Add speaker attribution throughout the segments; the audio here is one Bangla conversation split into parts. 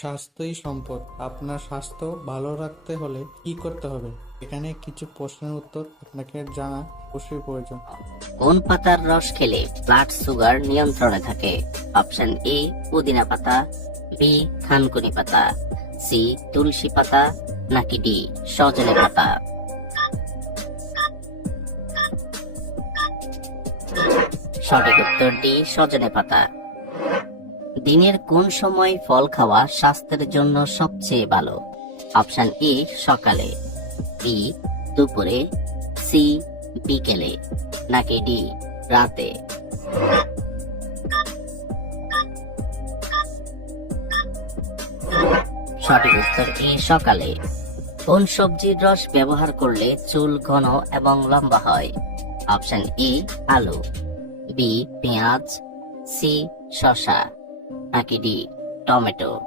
Speaker 1: স্বাস্থ্যই সম্পদ। আপনার স্বাস্থ্য ভালো রাখতে হলে কি করতে হবে? এখানে কিছু প্রশ্নের উত্তর আপনাকে জানা অবশ্যই প্রয়োজন।
Speaker 2: কোন পাতার রস খেলে ব্লাড সুগার নিয়ন্ত্রণে থাকে? অপশন এ পুদিনা পাতা বি থানকুনি পাতা সি তুলসী পাতা, নাকি ডি সজনে পাতা? সঠিক উত্তর ডি সজনে পাতা। দিনের কোন সময় ফল খাওয়া স্বাস্থ্যের জন্য সবচেয়ে ভালো? অপশন এ, সকালে, বি, দুপুরে, সি, বিকেলে, নাকি ডি, রাতে? সঠিক উত্তর এ, সকালে। কোন সবজির রস ব্যবহার করলে চুল ঘন এবং লম্বা হয়? অপশন এ, আলু, বি, পেঁয়াজ, সি, শসা। নাকি ডি টমেটো।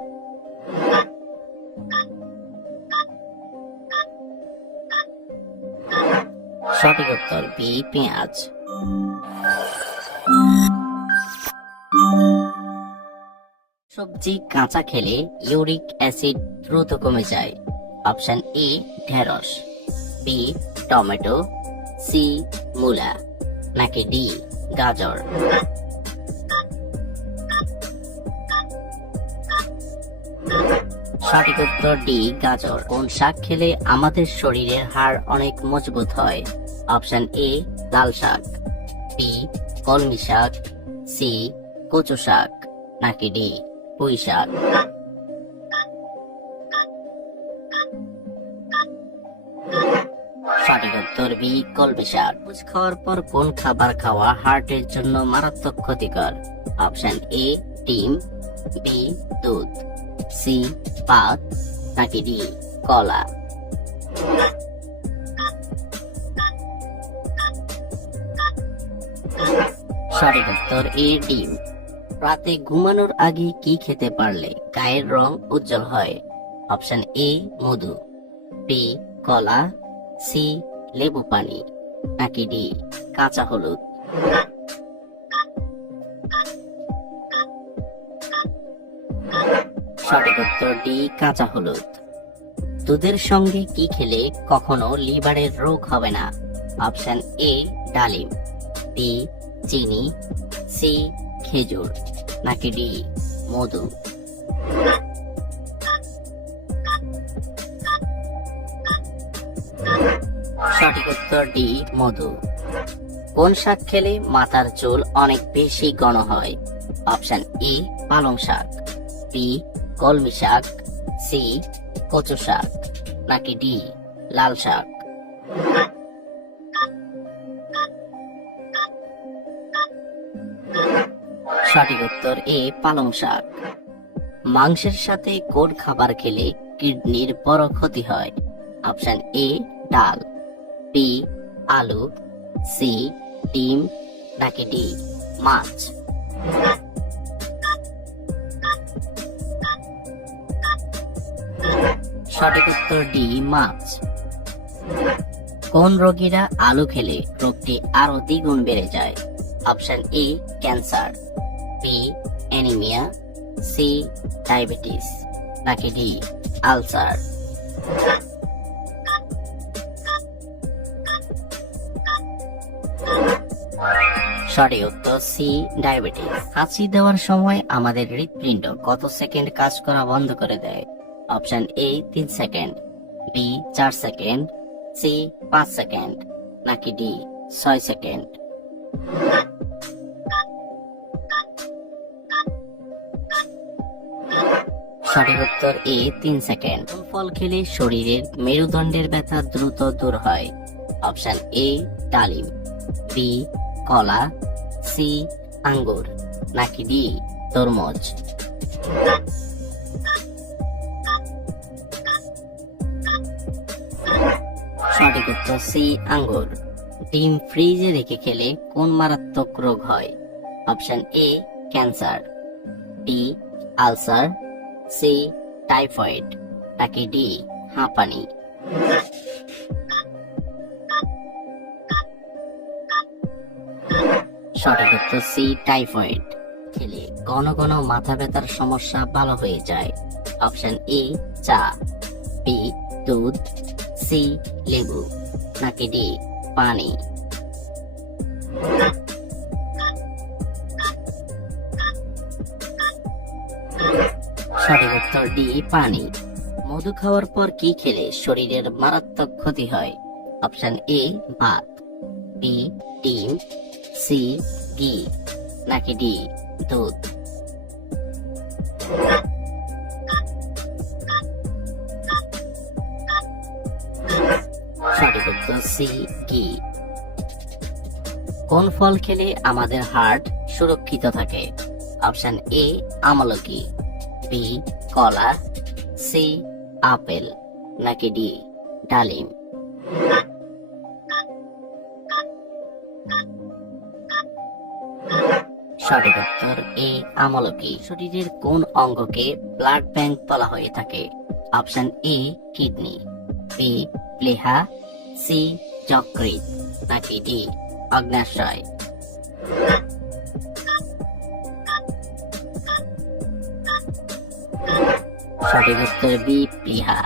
Speaker 2: সঠিক উত্তর, বি, পেঁয়াজ। সবজি কাঁচা খেলে ইউরিক অ্যাসিড দ্রুত কমে যায়। অপশন এ, ঢেঁড়স। B, tomato. সি, মূলা। নাকি ডি, গাজর। সঠিক উত্তর ডি গাজর। কোন শাক খেলে আমাদের শরীরের হাড় অনেক মজবুত হয়? অপশন এ লাল শাক। বি কলমি শাক। সি কচু শাক। নাকি ডি পুঁই শাক। পর কোন খাবার খাওয়া হার্টের জন্য মারাত্মক ক্ষতিকর? অপশন এ ডিম। বি দুধ। সি ভাত নাকি ডি কলা এ ডিম রাতে ঘুমানোর আগে কি খেতে পারলে গায়ের রং উজ্জ্বল হয়? অপশন এ মধু। বি কলা। সি লেবু পানি। নাকি ডি কাঁচা হলুদ? সঠিক উত্তর ডি, কাঁচা হলুদ। দুধের সঙ্গে কি খেলে কখনো লিভারের রোগ হবে না? অপশন এ, ডালিম। বি চিনি। সি, খেজুর। নাকি ডি, মধু? সঠিক উত্তর ডি, মধু। কোন শাক খেলে মাথার চুল অনেক বেশি ঘন হয়? অপশন এ পালং শাক। বি কলমি শাক সি কচু শাক, নাকি ডি লাল শাক? সঠিক উত্তর এ পালং শাক। মাংসের সাথে কোন খাবার খেলে কিডনির বড় ক্ষতি হয়। অপশন এ, ডাল। বি আলু। সি ডিম। নাকি ডি, মাছ? সঠিক উত্তর ডি, মাছ। কোন রোগীরা আলু খেলে রোগটি আরও দ্বিগুণ বেড়ে যায়? Option A, cancer. B anaemia. C diabetes. নাকি ডি, আলসার। সঠিক উত্তর সি ডায়াবেটিস। হাঁচি দেওয়ার সময় আমাদের হৃৎপিণ্ড কত সেকেন্ড কাজ করা বন্ধ করে দেয়? অপশন এ তিন সেকেন্ড, বি চার সেকেন্ড, সি পাঁচ সেকেন্ড, নাকি ডি ছয় সেকেন্ড? সঠিক উত্তর এ তিন সেকেন্ড। কোন ফল খেলে শরীরের মেরুদণ্ডের ব্যথা দ্রুত দূর হয়। অপশন এ ডালিম, বি কলা, সি আঙ্গুর, নাকি ডি তরমুজ? সঠিক উত্তর সি, আঙ্গুর। ডিম ফ্রিজে রেখে খেলে কোন মারাত্মক রোগ হয়? Option A, cancer. B, ulcer. C, typhoid. নাকি ডি, হাঁপানি। সঠিক উত্তর সি, টাইফয়েড। খেলে ঘন ঘন মাথা ব্যথার সমস্যা ভালো হয়ে যায়। অপশন এ, চা। বি, দুধ। সি, লেবু, নাকি ডি, পানি? সঠিক উত্তর ডি, পানি। মধু খাওয়ার পর কি খেলে শরীরের মারাত্মক ক্ষতি হয়? অপশন এ, ভাত। বি ডিম। সি ঘি। নাকি ডি, দুধ। সঠিক উত্তর সি ঘি কোন ফল খেলে আমাদের হার্ট সুরক্ষিত থাকে? অপশন এ, আমলকি। বি, কলা। C, apple. নাকি ডি, ডালিম। সঠিক উত্তর এ, আমলকি। শরীরের কোন অঙ্গকে ব্লাড ব্যাংক বলা হয়ে থাকে? Option A, kidney. বি, প্লেহা। সি যকৃত নাকি ডি অগ্নাশয়। সঠিক উত্তর বি প্লিহা